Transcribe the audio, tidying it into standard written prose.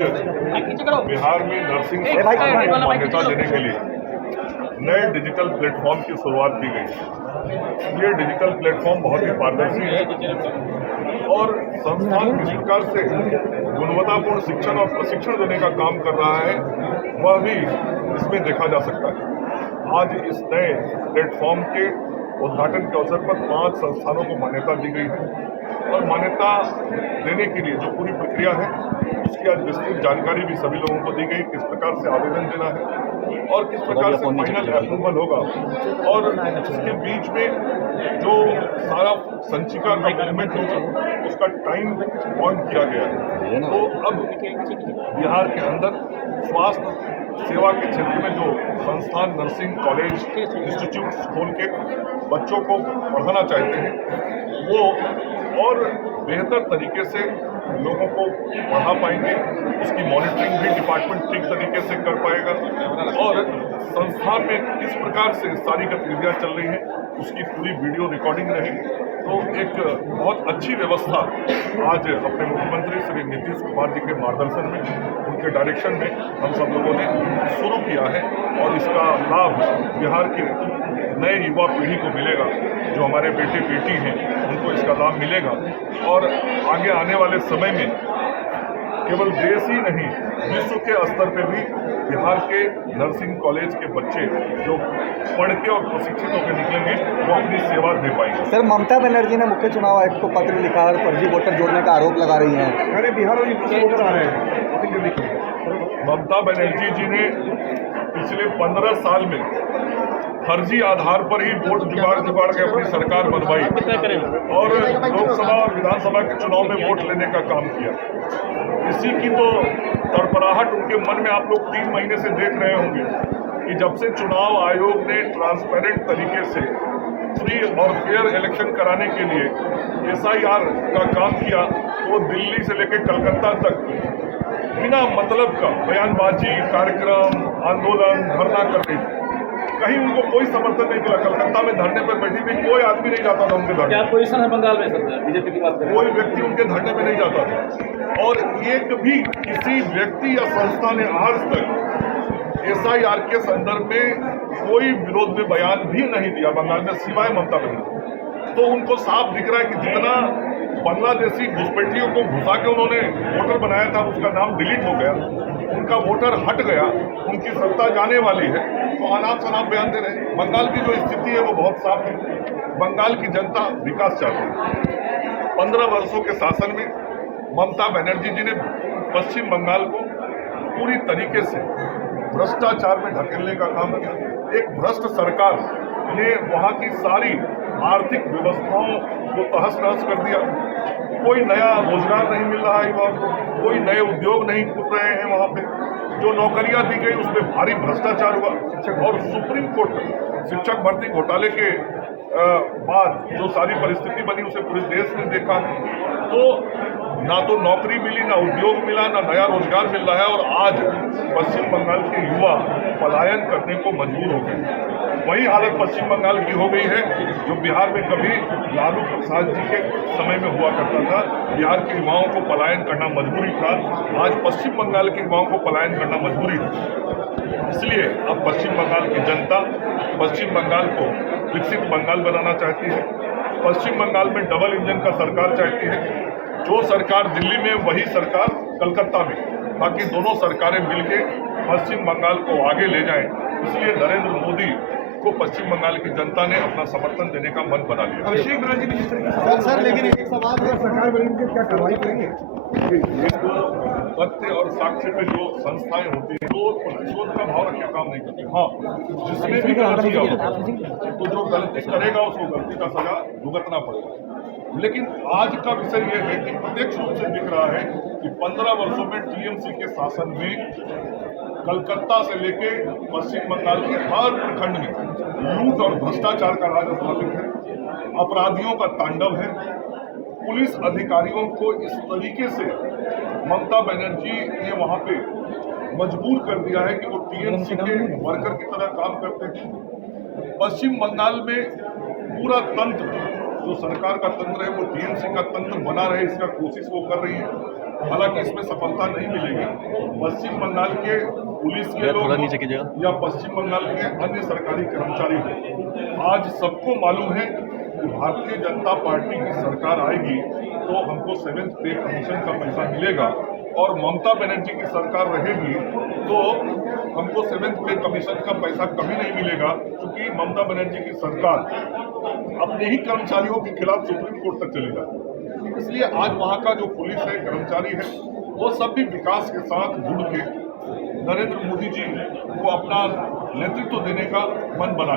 बिहार में नर्सिंग को मान्यता देने के लिए नए डिजिटल प्लेटफॉर्म की शुरुआत की गई। ये डिजिटल प्लेटफॉर्म बहुत ही पारदर्शी है और संस्थान किस प्रकार से गुणवत्तापूर्ण शिक्षण और प्रशिक्षण देने का काम कर रहा है वह भी इसमें देखा जा सकता है। आज इस नए प्लेटफॉर्म के उद्घाटन के अवसर पर 5 संस्थानों को मान्यता दी गई है और मान्यता देने के लिए जो पूरी प्रक्रिया है उसकी आज विस्तृत जानकारी भी सभी लोगों को दी गई, किस प्रकार से आवेदन देना है और किस प्रकार से फाइनल अप्रूवल होगा और इसके बीच में जो सारा संचिका का मूवमेंट होगा उसका टाइम पॉइंट किया गया है। तो अब बिहार के अंदर स्वास्थ्य सेवा के क्षेत्र में जो संस्थान नर्सिंग कॉलेज इंस्टीट्यूट्स खोल के बच्चों को पढ़ाना चाहते हैं वो और बेहतर तरीके से लोगों को पढ़ा पाएंगे, उसकी मॉनिटरिंग भी डिपार्टमेंट ठीक तरीके से कर पाएगा और संस्था में किस प्रकार से सारी गतिविधियां चल रही हैं उसकी पूरी वीडियो रिकॉर्डिंग रहेगी। तो एक बहुत अच्छी व्यवस्था आज अपने मुख्यमंत्री श्री नीतीश कुमार जी के मार्गदर्शन में, उनके डायरेक्शन में हम सब लोगों ने शुरू किया है और इसका लाभ बिहार की नए युवा पीढ़ी को मिलेगा। जो हमारे बेटे बेटी हैं उनको इसका लाभ मिलेगा और आगे आने वाले समय में केवल देश ही नहीं विश्व के स्तर पर भी बिहार के नर्सिंग कॉलेज के बच्चे जो पढ़ के और प्रशिक्षित होकर निकलेंगे वो अपनी सेवा दे पाएंगे। सर, ममता बनर्जी ने मुख्य चुनाव आयुक्त को पत्र लिखा और फर्जी वोटर जोड़ने का आरोप लगा रही हैं। अरे बिहार में वोटर आ रहे हैं। ममता बनर्जी जी ने पिछले 15 साल में फर्जी आधार पर ही वोट जुगाड़ के अपनी सरकार बनवाई और लोकसभा और विधानसभा के चुनाव में वोट लेने का काम किया। इसी की तो तड़पड़ाहट उनके मन में आप लोग 3 महीने से देख रहे होंगे कि जब से चुनाव आयोग ने ट्रांसपेरेंट तरीके से फ्री और फेयर इलेक्शन कराने के लिए SIR का काम किया तो दिल्ली से लेकर कलकत्ता तक बिना मतलब का बयानबाजी, कार्यक्रम, आंदोलन, धरना कर रही थी। कहीं उनको कोई समर्थन नहीं मिला। कलकत्ता में धरने पर बैठी थी, कोई आदमी नहीं जाता था उनके धरने। क्या पोजीशन है बंगाल में सर? बीजेपी की बात करें, कोई व्यक्ति उनके धरने में नहीं जाता था और एक भी किसी व्यक्ति या संस्था ने आज तक SIR के संदर्भ में कोई विरोध में बयान भी नहीं दिया बंगाल में, सिवाय ममता बनर्जी। तो उनको साफ दिख रहा है कि जितना बांग्लादेशी घुसपैठियों को घुसा के उन्होंने वोटर बनाया था उसका नाम डिलीट हो गया, उनका वोटर हट गया, उनकी सत्ता जाने वाली है तो अनाप शनाप बयान दे रहे हैं। बंगाल की जो स्थिति है वो बहुत साफ है। बंगाल की जनता विकास चाहती है। 15 वर्षों के शासन में ममता बनर्जी जी ने पश्चिम बंगाल को पूरी तरीके से भ्रष्टाचार में ढकेलने का काम किया। एक भ्रष्ट सरकार ने वहाँ की सारी आर्थिक व्यवस्थाओं को तहस नहस कर दिया। कोई नया रोजगार नहीं मिल रहा है युवाओं को, कोई नए उद्योग नहीं खुल रहे हैं वहाँ पे। जो नौकरियां दी गई उसमें भारी भ्रष्टाचार हुआ और सुप्रीम कोर्ट शिक्षक भर्ती घोटाले के बाद जो सारी परिस्थिति बनी उसे पूरे देश ने देखा। तो ना तो नौकरी मिली, ना उद्योग मिला, ना नया रोजगार मिल रहा है और आज पश्चिम बंगाल के युवा पलायन करने को मजबूर हो गए। वही हालत पश्चिम बंगाल की हो गई है जो बिहार में कभी लालू प्रसाद जी के समय में हुआ करता था। बिहार के युवाओं को पलायन करना मजबूरी था, आज पश्चिम बंगाल के युवाओं को पलायन करना मजबूरी है। इसलिए अब पश्चिम बंगाल की जनता पश्चिम बंगाल को विकसित बंगाल बनाना चाहती है। पश्चिम बंगाल में डबल इंजन का सरकार चाहती है। जो सरकार दिल्ली में वही सरकार कलकत्ता में, ताकि दोनों सरकारें मिलकर पश्चिम बंगाल को आगे ले जाएं। इसलिए नरेंद्र मोदी को पश्चिम बंगाल की जनता ने अपना समर्थन देने का मन बना लिया। अभिषेक बनर्जी भी जिस तरीके से सर, लेकिन एक सवाल है, सरकार बनेंगे क्या कार्रवाई करेंगे? एक तथ्य और साक्ष्य पे जो संस्थाएं होती हैं तो प्रतिशोध का भाव रख के काम नहीं करती। हाँ, जिसने भी गलती किया तो जो गलती करेगा उसको गलती का सजा भुगतना पड़ेगा। लेकिन आज का विषय यह है कि प्रत्यक्ष रूप से दिख रहा है कि 15 वर्षों में TMC के शासन में कलकत्ता से लेके पश्चिम बंगाल के हर प्रखंड में लूट और भ्रष्टाचार का राज स्थापित है। अपराधियों का तांडव है। पुलिस अधिकारियों को इस तरीके से ममता बनर्जी ने वहां पे मजबूर कर दिया है कि वो TMC के वर्कर की तरह काम करते हैं। पश्चिम बंगाल में पूरा तंत्र जो सरकार का तंत्र है वो टीएमसी का तंत्र बना रहे इसका कोशिश वो कर रही है। हालांकि इसमें सफलता नहीं मिलेगी। पश्चिम बंगाल के पुलिस के लोग या पश्चिम बंगाल के अन्य सरकारी कर्मचारी हो, आज सबको मालूम है कि भारतीय जनता पार्टी की सरकार आएगी तो हमको 7th पे कमीशन का पैसा मिलेगा, और ममता बनर्जी की सरकार रहेगी तो हमको 7th पे कमीशन का पैसा कभी नहीं मिलेगा, क्योंकि ममता बनर्जी की सरकार अपने ही कर्मचारियों के खिलाफ सुप्रीम कोर्ट तक चली जाती है। इसलिए आज वहाँ का जो पुलिस है, कर्मचारी है, वो सब भी विकास के साथ जुड़ के नरेंद्र मोदी जी को अपना नेतृत्व देने का मन बना